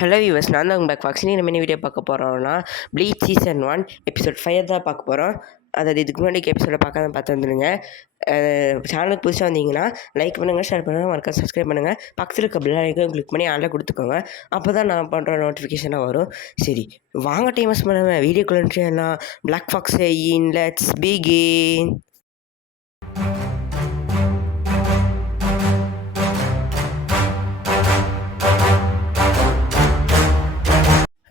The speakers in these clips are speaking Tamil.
ஹலோ வியூவர்ஸ், நான் தான் உங்கள் பேக் ஃபாக்ஸ். நம்ம என்ன வீடியோ பார்க்க போகிறோம்னா, ப்ளீச் சீசன் 1 எபிசோட் 5 தான் பார்க்க போகிறோம். அதாவது இதுக்கு முன்னாடி எபிசோட பார்க்காம பார்த்து வந்துடுங்க. சேனலுக்கு புதுசாக வந்தீங்கன்னா லைக் பண்ணுங்கள், ஷேர் பண்ணுங்கள், மறக்காம சப்ஸ்கிரைப் பண்ணுங்கள். பக்கத்தில் இருக்க பெல் ஐக்கான் கிளிக் பண்ணி ஆளில் கொடுத்துக்கோங்க. அப்போ தான் நான் பண்ணுற நோட்டிஃபிகேஷனாக வரும். சரி, வாங்க டைமஸ் பண்ணுவேன் வீடியோக்குள்ளே black fox in let's begin.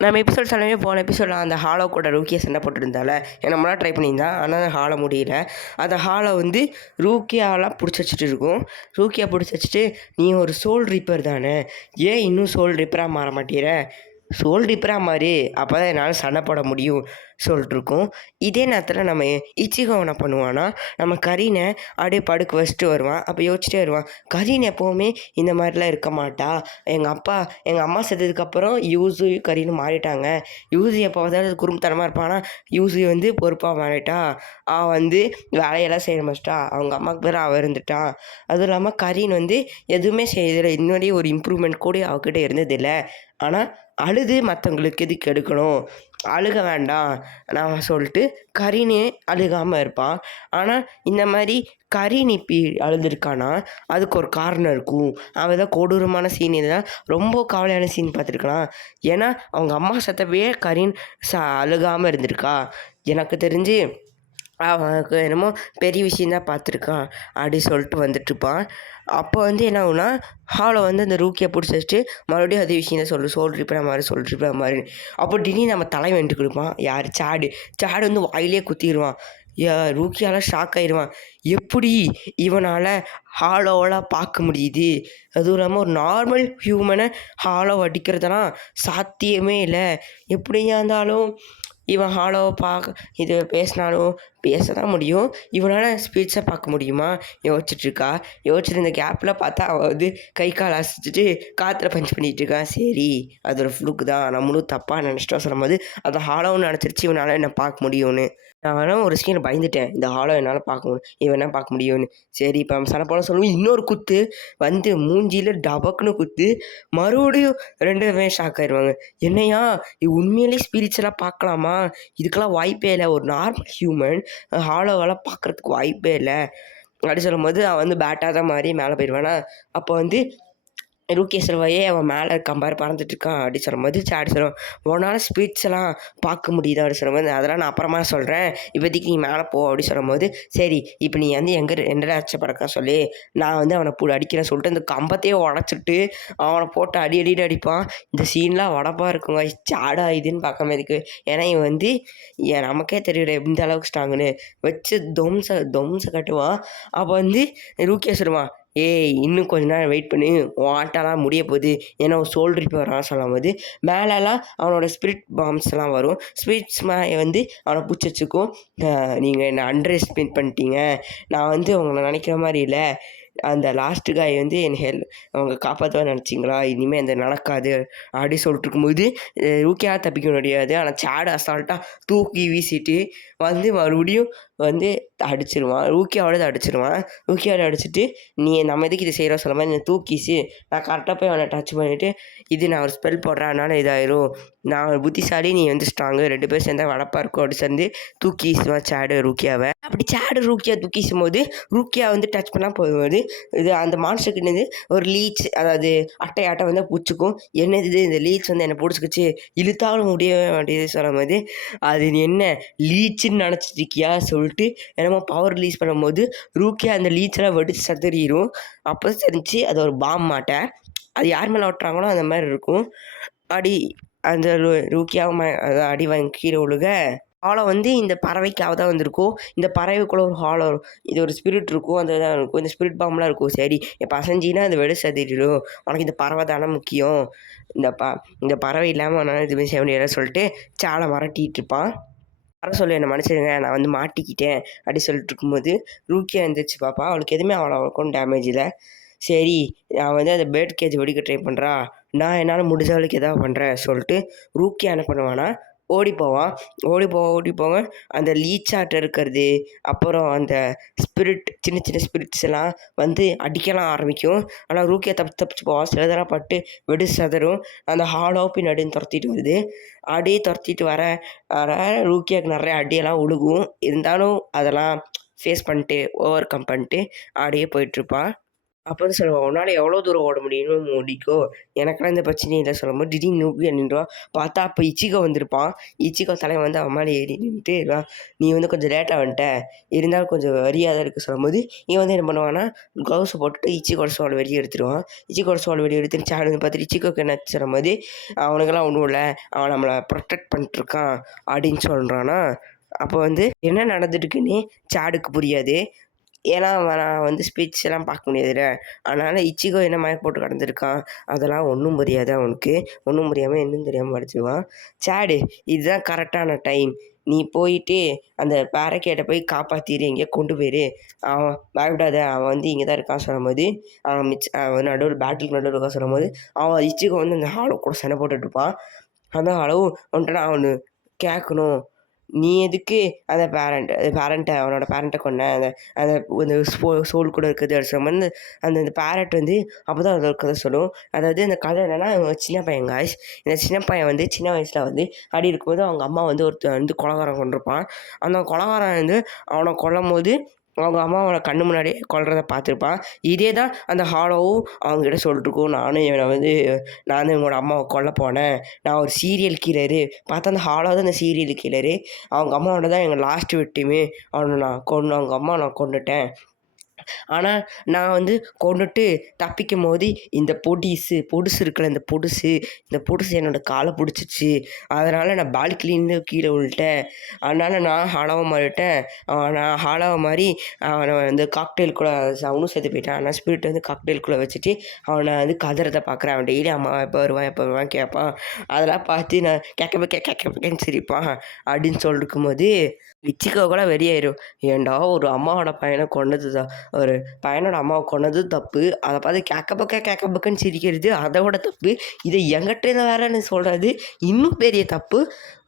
நம்ம எபிசோட்ஸ் எல்லாமே போன எபிசோடில் அந்த ஹாலோ கூட ரூக்கியை சண்டை போட்டுருந்தால நம்மளாம் ட்ரை பண்ணியிருந்தான். ஆனால் அந்த ஹாலை முடியல. அந்த ஹாலை வந்து ரூக்கியாலாம் பிடிச்சி வச்சுட்டு இருக்கும். ரூக்கியா பிடிச்சி வச்சுட்டு, நீ ஒரு சோல் ரீப்பர் தானே, ஏன் இன்னும் சோல் ரீப்பராக மாற மாட்டேற, சோல் ரீப்பராக மாறி அப்போ தான் என்னால் சண்டை போட முடியும் சொல்லிட்டுருக்கோம். இதே நேரத்தில் நம்ம இச்சிகோ என்ன பண்ணுவான்னா, நம்ம கரீனை அப்படியே படுக்க வச்சுட்டு வருவான். அப்போ யோசிச்சுட்டே வருவான், கரீன் எப்போவுமே இந்த மாதிரிலாம் இருக்க மாட்டா. எங்கள் அம்மா செத்ததுக்கப்புறம் யூசு கரீனும் மாறிட்டாங்க. யூசி எப்போ பார்த்தாலும் குறும்புத்தனமாக இருப்பானா, யூசி வந்து பொறுப்பாக மாறிட்டா. அவன் வந்து வேலையெல்லாம் செய்ய மாட்டா. அவங்க அம்மாவுக்கு பேர் அவள் இருந்துட்டான். அதுவும் இல்லாமல் கரீன் வந்து எதுவுமே செய்யறதில்லை. இன்னொரு ஒரு இம்ப்ரூவ்மெண்ட் கூட அவகிட்ட இருந்ததில்லை. ஆனால் அழுது மற்றவங்களுக்கு எதுக்கு எடுக்கணும், அழுக வேண்டாம் நான் சொல்லிட்டு கரீனே அழுகாமல் இருப்பான். ஆனால் இந்த மாதிரி கரீன் இப்படி அழுதுருக்கானா அதுக்கு ஒரு காரணம் இருக்கும். அவள் தான் கொடூரமான சீன், இதெல்லாம் ரொம்ப கவலையான சீன் பார்த்துருக்கலாம். ஏன்னா அவங்க அம்மா சத்தப்பே கரீன் அழுகாமல் இருந்திருக்கா. எனக்கு தெரிஞ்சு அவனுக்கு என்னமோ பெரிய விஷயந்தான் பார்த்துருக்கான் அப்படி சொல்லிட்டு வந்துட்டுருப்பான். அப்போ வந்து என்ன ஆகுனா, ஹாலை வந்து அந்த ரூக்கியை பிடிச்சி வச்சுட்டு மறுபடியும் அதே விஷயம் தான் சொல்லிட்டு மாதிரி. அப்போ திடீர்னு நம்ம தலை வந்துட்டு கொடுப்பான். யார்? சேடு வந்து வாயிலே குத்திடுவான். ரூக்கியால் ஷாக் ஆயிடுவான். எப்படி இவனால் ஹாலோவெலாம் பார்க்க முடியுது, அதுவும் இல்லாமல் ஒரு நார்மல் ஹியூமனை ஹாலோ அடிக்கிறதெல்லாம் சாத்தியமே இல்லை. எப்படியா இருந்தாலும் இவன் ஹாலோவை இது பேசினாலும் பேச தான் முடியும், இவனால் ஸ்பீச்சை பார்க்க முடியுமா யோசிச்சுட்ருக்கா. யோசிச்சுட்டு இந்த கேப்பில் பார்த்தா அவள் வந்து கை கால் அசைச்சிட்டு காற்றுல பஞ்ச் பண்ணிகிட்டு இருக்கான். சரி, அது ஒரு ஃப்ளூக்கு தான், நம்மளும் தப்பாக நினச்சிட்டோம் சொல்லும்போது அதை ஹாலோன்னு நினச்சிருச்சு இவனால் என்ன பார்க்க முடியும்னு. நான் வேணால் ஒரு ஸ்கீனை பயந்துட்டேன், இந்த ஹாலோ என்னால் பார்க்க முடியும், இவன் என்ன பார்க்க முடியும்னு. சரி, இப்போ நம்ம சண்டை போட சொல்லுவோம். இன்னொரு குத்து வந்து மூஞ்சியில் டபக்குன்னு குத்து. மறுபடியும் 2 பேருமே ஷாக் ஆயிடுவாங்க. என்னையா இது உண்மையிலே ஸ்பிரிச்சுவலாக பார்க்கலாமா, இதுக்கெல்லாம் வாய்ப்பே இல்லை, ஒரு நார்மல் ஹியூமன் ஹாலோவெல்லாம் பார்க்குறதுக்கு வாய்ப்பே இல்லை அப்படி சொல்லும்போது அவன் வந்து பேட்டாக தான் மாதிரி மேலே போயிடுவானா. அப்போ வந்து ரூக்கிய செல்வாயே அவன் மேலே கம்பார் பறந்துட்டுருக்கான் அப்படி சொல்லும்போது சேடு சொல்லுவான், உன்னால் ஸ்பீட்ஸ் எல்லாம் பார்க்க முடியுதா அப்படி சொல்லும்போது, அதெல்லாம் நான் அப்புறமா சொல்கிறேன், இப்போதைக்கு நீ மேலே போ அப்படி சொல்லும்போது, சரி இப்போ நீ வந்து எங்கே அச்சப்படக்கா சொல்லி நான் வந்து அவனை அடிக்கிறேன்னு சொல்லிட்டு அந்த கம்பத்தையே உடச்சிட்டு அவனை போட்டு அடிட்டு அடிப்பான். இந்த சீன்லாம் வடப்பாக இருக்குங்க. சேடா இதுன்னு பார்க்காம இருக்குது. ஏன்னா இவன் வந்து நமக்கே தெரியல எந்த அளவுக்கு ஸ்ட்ராங்குன்னு வச்சு தொம்சை கட்டுவான். அப்போ வந்து ரூக்கியா சொல்லுவான், ஏய் இன்னும் கொஞ்ச நேரம் வெயிட் பண்ணி உன் ஆட்டெல்லாம் முடிய போகுது, ஏன்னா ஒரு சோல் ரிப்பேர் வரான்னு சொல்லும்போது மேலெல்லாம் அவனோட ஸ்பிரிட் பாம்ஸ்லாம் வரும். ஸ்பிரிட்ஸ் வந்து அவனை பிடிச்சி வச்சுக்கும். நீங்கள் என்னை அண்டர் எஸ்டிமேட் பண்ணிட்டீங்க, நான் வந்து உங்களை நினைக்கிற மாதிரி இல்லை, அந்த லாஸ்ட்டு காய் வந்து என் அவங்க காப்பாற்றுவான்னு நினச்சிங்களா, இனிமேல் அந்த நடக்காது அப்படி சொல்லிட்டு இருக்கும்போது ரூக்கியாக தப்பிக்க முடியாது. ஆனால் சேடு அசால்ட்டாக தூக்கி வீசிட்டு வந்து மறுபடியும் வந்து அடிச்சிருவான். ரூக்கியாவோட அடிச்சிட்டு, நீ நம்ம எதுக்கு இதை செய்கிறோம் சொல்ல மாதிரி தூக்கிச்சு நான் கரெக்டாக போய் அவனை டச் பண்ணிவிட்டு, இது நான் ஒரு ஸ்பெல் போடுறேன் அதனால இதாயிரும், நான் ஒரு புத்திசாலி நீ வந்து ஸ்ட்ராங்கு, 2 பேர் சேர்ந்தால் வளப்பாக இருக்கும் அப்படி சேர்ந்து தூக்கிசுவான் சேடு ரூக்கியாவை. அப்படி சேடு ரூக்கியா தூக்கிசும் போது ரூக்கியா வந்து டச் பண்ணால் போகும்போது இது அந்த மான்ஸ்டர்கிட்டேருந்து ஒரு லீச், அதாவது அட்டை வந்து பிடிச்சிக்கும். என்னது இந்த லீச் வந்து என்னை பிடிச்சிக்கிச்சு, இழுத்தாலும் முடியவே மாட்டேது சொல்லும் போது, அது என்ன லீச்சுன்னு நினச்சிட்டு இருக்கியா சொல்லிட்டு என்னமோ பவர் ரிலீஸ் பண்ணும்போது ரூக்கியா அந்த லீச்செல்லாம் வெடிச்சு சதுறிடும். அப்போ தெரிஞ்சு அது ஒரு பாம் மாட்டை, அது யார் மேலே ஓட்டுறாங்களோ அந்த மாதிரி இருக்கும். அடி அந்த ரூக்கியாவும் அடி வாங்கி கீழே விழுக, ஹாலோ வந்து இந்த பறவைக்காக தான் வந்திருக்கும். இந்த பறவைக்குள்ளே ஒரு ஹாலோ இது ஒரு ஸ்பிரிட் இருக்கும், அந்த இதாக இருக்கும், இந்த ஸ்பிரிட் பாம்லாம் இருக்கும். சரி இப்போ அசைஞ்சின்னா அது வெடி சதிடும், உனக்கு இந்த பறவை தானே முக்கியம், இந்த பறவை இல்லாமல் உன்னால் எதுவுமே செய்ய முடியாதுன்னு சொல்லிட்டு சேலை மிரட்டிகிட்டு இருப்பான். வர சொல்லி என்னை மன்னிச்சிடுங்க, நான் வந்து மாட்டிக்கிட்டேன் அப்படி சொல்லிட்டு இருக்கும்போது ரூக்கியா எழுந்திரிச்சு பாப்பா. அவளுக்கு எதுவுமே அவ்வளோக்கும் டேமேஜ் இல்லை. சரி, நான் வந்து அந்த பேர்ட் கேஜ் வெடிக்க ட்ரை பண்ணுறா, நான் என்னால் முடிஞ்ச அளவுக்கு எதாவது பண்ணுறேன் சொல்லிட்டு ரூக்கியா என்ன பண்ணுவானா, ஓடி போவான். ஓடி போங்க அந்த லீச்சாட்ட இருக்கிறது, அப்புறம் அந்த சின்ன சின்ன ஸ்பிரிட்ஸ் எல்லாம் வந்து அடிக்கலாம் ஆரம்பிக்கும். ஆனால் ரூக்கியா தப்பிச்சு போவான். சிலதெல்லாம் பட்டு வெடி சதறும். அந்த ஹாலோ பின்னாடி துரத்திட்டு வருது. அப்படியே துரத்திட்டு வர வர ரூக்கியாவுக்கு நிறைய அடியெல்லாம் விழுகும். இருந்தாலும் அதெல்லாம் ஃபேஸ் பண்ணிட்டு, ஓவர் கம் பண்ணிட்டு அப்படியே போயிட்டுருப்பான். அப்ப வந்து சொல்லுவான், "உன்னால எவ்வளோ தூரம் ஓட முடியுமோ ஓடிக்கோ. எனக்கெல்லாம் எந்த பிரச்சனையும் இல்ல" சொல்லும்போது, திடீர்னு நூபி நின்றுவான். பார்த்தா அப்ப இச்சிகோ வந்திருப்பான். இச்சிகோ தலைவன் வந்து அவன் மேல ஏறி நின்னுட்டு, "நீ வந்து கொஞ்சம் லேட்டா வந்துட்ட. இருந்தாலும் கொஞ்சம் வெறியா இருக்கு" சொல்லும்போது, இவன் வந்து என்ன பண்ணுவான்னா, க்ளவுஸ போட்டுட்டு இச்சிகோட சோல் வெளிய எடுத்துருவான். இச்சிகோட சோல் வெளிய எடுத்துட்டு சாடு வந்து பார்த்துட்டு, இச்சிகோக்கு என்னாச்சு சொல்லும்போது, "அவனுக்கெல்லாம் ஒண்ணும் இல்ல. அவன் நம்மள ப்ரொடெக்ட் பண்ணிட்டுருக்கான்" அப்படின்னு சொல்றானா. அப்போ வந்து என்ன நடந்துட்டுருக்குன்னே சாடுக்கு புரியாது. ஏன்னா, நான் வந்து ஸ்பீச் எல்லாம் பார்க்க முடியாதுல்ல. அதனால இச்சிகோ என்ன மயக்கம் போட்டு கிடந்திருக்கான். அதெல்லாம் ஒண்ணும் புரியாது அவனுக்கு. ஒண்ணும் புரியாம என்னன்னு தெரியாம அடிச்சுருவான். "சாடு, இதுதான் கரெக்டான டைம். நீ போயிட்டு அந்த பேரகேட்ட போய் காப்பாத்திரு. எங்கேயோ கொண்டு போயிரு. அவன் பயப்படாத. அவன் வந்து இங்க தான் இருக்கான்னு" சொல்லும்போது, அவன் நடுவுல பேட்டிலுக்கு நடுவுல இருக்கான்னு சொல்லும்போது, அவன் இச்சிகோ வந்து அந்த ஹாலோ கூட சண்டை போட்டுட்டு இருப்பான். அந்த ஹாலோவும் "உன்ட்ட நான் ஒண்ணு கேட்கணும். நீ எதுக்கு அந்த அவனோட பேரண்ட்ட கொன்ன? அந்த அந்த அந்த சோல் கூட இருக்குது" அது சம்மந்த அந்த அந்த பேரட் வந்து அப்பதான் அது ஒரு கதை சொல்லும். அதாவது அந்த கதை என்னன்னா, இவன் சின்ன பையன் காய்ஸ். இந்த சின்ன பையன் வந்து சின்ன வயசுல வந்து அப்படி இருக்கும்போது அவங்க அம்மா வந்து ஒருத்தன் வந்து கொலைகாரன் கொன்றுப்பான். அந்த கொலைகாரன் வந்து அவன கொல்லும்போது அவங்க அம்மா அவன கண்ணு முன்னாடியே கொல்றத பார்த்துருப்பான். இதே தான் அந்த ஹாலோவும் அவங்ககிட்ட சொல்லிட்டுருக்கும். நானும் இவனோட அம்மாவ கொல்ல போனேன். நான் ஒரு சீரியல் கில்லரு. பார்த்தா அந்த ஹாலோ தான் அந்த சீரியல் கில்லரு. அவங்க அம்மாவோட தான் எங்க லாஸ்ட் விக்டிமு. அவங்க அம்மாவ நான் கொன்னுட்டேன். ஆனா, நான் வந்து கொன்னுட்டு தப்பிக்கும்போது இந்த பொடுசு இருக்குல்ல, இந்த பொடுசு என்னோட கால புடிச்சிருச்சு. அதனால நான் பால்கனிலேருந்து கீழ விழுந்துட்டேன். அதனால நான் ஹாலோவா மாறிட்டேன். நான் ஹாலோவா மாறி அவன வந்து காக்டெயிலுக்குள்ள அவனும் செத்து போயிட்டான். ஆனா ஸ்பிரிட் வந்து காக்டெயிலுக்குள்ள வச்சுட்டு அவன வந்து கதறத பார்க்குறேன். அவன் டெய்லி அம்மா எப்போ வருவான் கேட்பான். அதெல்லாம் பார்த்து நான் கேக்கன்னு சிரிப்பான். அப்படின்னு சொல்லிருக்கும்போது, இச்சிகோ கூட வெறியாயிரும். ஏன்டா ஒரு அம்மாவோட பையன கொன்னது ஒரு பையனோட அம்மாவ கொன்னது தப்பு. அத பார்த்து கேக்க பக்கன்னு சிரிக்கிறது அத விட தப்பு. இத என்கிட்ட வேறன்னு சொல்றது இன்னும் பெரிய தப்பு.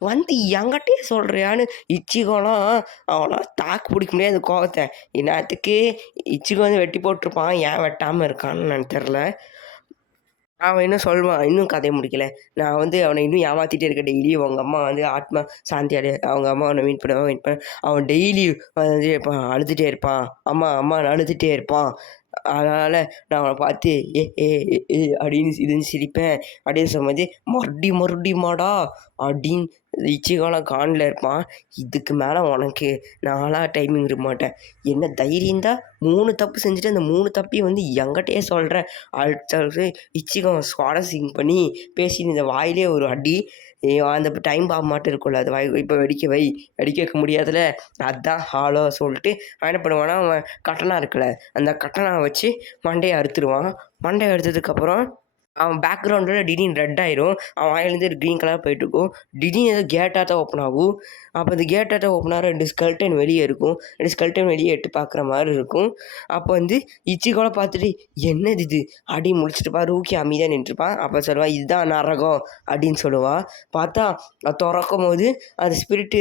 வந்து என்கிட்டயே சொல்றியான்னு இச்சிகோலாம் அவனால தாக்கு பிடிக்க முடியாது கோவத்த. இந்நேரத்துக்கு இச்சிகோ வந்து வெட்டி போட்டுருப்பான். ஏன் வெட்டாம இருக்கான்னு எனக்கு தெரியல. அவன் இன்னும் சொல்வான். இன்னும் கதைய முடிக்கல. நான் வந்து அவன இன்னும் ஏமாத்திட்டே இருக்கேன். டெய்லியும் அவங்க அம்மா வந்து ஆத்மா சாந்தி அடைய அவங்க அம்மா அவன மீட் பண்ண அவன் டெய்லி வந்து இருப்பான். அழுதுட்டே இருப்பான். அம்மான்னு அழுதுட்டே இருப்பான். அதனால நான் அவன பார்த்து ஏ ஏ ஏ ஏ அப்படின்னு இதுன்னு சிரிப்பேன். அப்படின்னு சொல்லும்போது, மறுபடியுமாடா அப்படின்னு இச்சிகாலாம் கான்ல இருப்பான். இதுக்கு மேல உனக்கு நான்லாம் டைமிங் விட மாட்டேன். என்ன தைரியம் தான் 3 தப்பு செஞ்சுட்டு அந்த 3 தப்பையும் வந்து என்கிட்டயே சொல்ற. அடுத்து இச்சிகோ சுவாரஸ்யம் பண்ணி பேசின்னு இந்த வாயிலே ஒரு அடி. அந்த டைம் பாம் மாட்டம் இருக்கும்ல, அது இப்போ வெடிக்க வைக்க முடியாதுல்ல. அதான் ஹாலோ சொல்லிட்டு அவன் என்ன பண்ணுவான்னா, அவன் கட்டனா இருக்குல்ல, அந்த கட்டனாவ வச்சு மண்டைய அறுத்துருவான். மண்டைய அறுத்ததுக்கப்புறம் அவன் பேக்ரவுண்டில் திடீர்னு ரெட் ஆயிரும். அவன் வாயிலேருந்து க்ரீன் கலர் போயிட்டுருக்கும். திடீர்னு ஏதோ கேட்டாட்டம் ஓப்பன் ஆகும். அப்போ அந்த கேட்டாட்டம் ஓப்பன் ஆக 2 ஸ்கெல்டன் வெளியே இருக்கும். 2 ஸ்கெல்டன் வெளியே எட்டி பார்க்குற மாதிரி இருக்கும். அப்போ வந்து இச்சிகோல பார்த்துட்டு, "என்னது இது?" அப்படின்னு முழிச்சிட்டுருப்பான். ரூக்கி அமைதியா நின்றுருப்பான். அப்போ சொல்லுவான், "இதுதான் நரகம்" அப்படின்னு சொல்லுவான். பார்த்தா அது தொறக்கும்போது அந்த ஸ்பிரிட்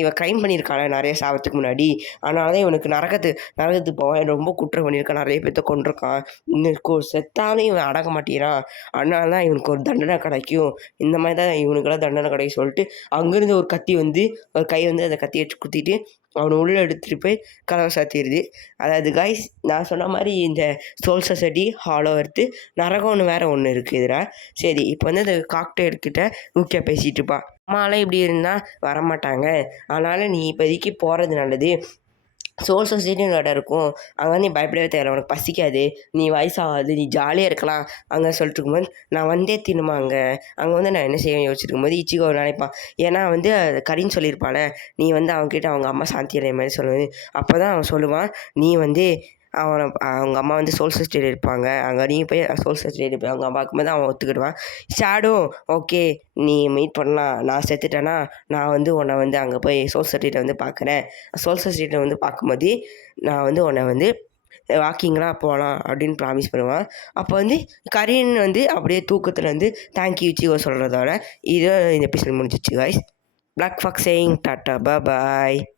இவன் க்ரைம் பண்ணியிருக்கான்ல நிறைய சாவத்துக்கு முன்னாடி. அதனால தான் இவனுக்கு நரகத்துக்கு போவான். ரொம்ப குற்றம் பண்ணியிருக்கான். நிறைய பேத்த கொன்றுருக்கான். இன்னும் செத்தாலும் இவன் அடங்க மாட்டேங்கிறான். அதனால தான் இவனுக்கு ஒரு தண்டனை கிடைக்கும். இந்த மாதிரி தான் இவனுக்கெல்லாம் தண்டனை கிடைக்கும் சொல்லிட்டு, அங்கேருந்து ஒரு கத்தி வந்து ஒரு கை வந்து அந்த கத்திய வச்சு குத்திட்டு, அவன உள்ள எடுத்துட்டு போய் கதவ சாத்திருது. அதாவது காய்ஸ், நான் சொன்ன மாரி இந்த சோல் சொசைட்டி, ஹாலோ எர்த்து, நரகம்னு வேற ஒண்ணு இருக்கு இதுல. சரி, இப்போ வந்து அந்த காக்டெயில் கிட்ட ரூக்கியா பேசிட்டு இருப்பா. "அம்மாலாம் இப்படி இருந்தா வரமாட்டாங்க. அதனால நீ இப்போதைக்கு போறது நல்லது. சோல் சொசைட்டின்னு இடம் இருக்கும். அங்க வந்து நீ பயப்படவே தேவையில்ல. உனக்கு பசிக்காது. நீ வயசாகாது. நீ ஜாலியா இருக்கலாம்" அங்க சொல்லிட்டு இருக்கும்போது, நான் வந்தே தீரணுமா அங்க? அங்க வந்து நான் என்ன செய்வேன்னு யோசிச்சிருக்கும்போது, இச்சிகோ நினைப்பான். ஏன்னா வந்து கரின்னு சொல்லியிருப்பான்ல, நீ வந்து அவன்கிட்ட அவங்க அம்மா சாந்தி அடையிற மாரி சொல்லுவேன். அப்பதான் அவன் சொல்லுவான், "நீ வந்து அவங்க அம்மா வந்து சோல் சொசைட்டில இருப்பாங்க. அங்க நீ போய் சோல் சொசைட்டில போய் அவங்க அம்மா இருக்கும்போது அவன் ஒத்துக்கிடுவான். ஷேடோ ஓகே, நீ மீட் பண்ணலாம். நான் செத்துட்டேன்னா, நான் வந்து உன்னை வந்து அங்க போய் சோல் சொசைட்டில வந்து பார்க்குறேன். சோல் சொசைட்டில வந்து பார்க்கும்போது, நான் வந்து உன்னை வந்து வாக்கிங்லாம் போகலாம்" அப்படின்னு ப்ராமிஸ் பண்ணுவான். அப்போ வந்து கரீன் வந்து அப்படியே தூக்கத்துல வந்து தேங்க் யூ இச்சிகோ சொல்றதோட, இதோ இந்த எபிசோட் முடிஞ்சிச்சு guys. Black Fox saying tata, bye bye.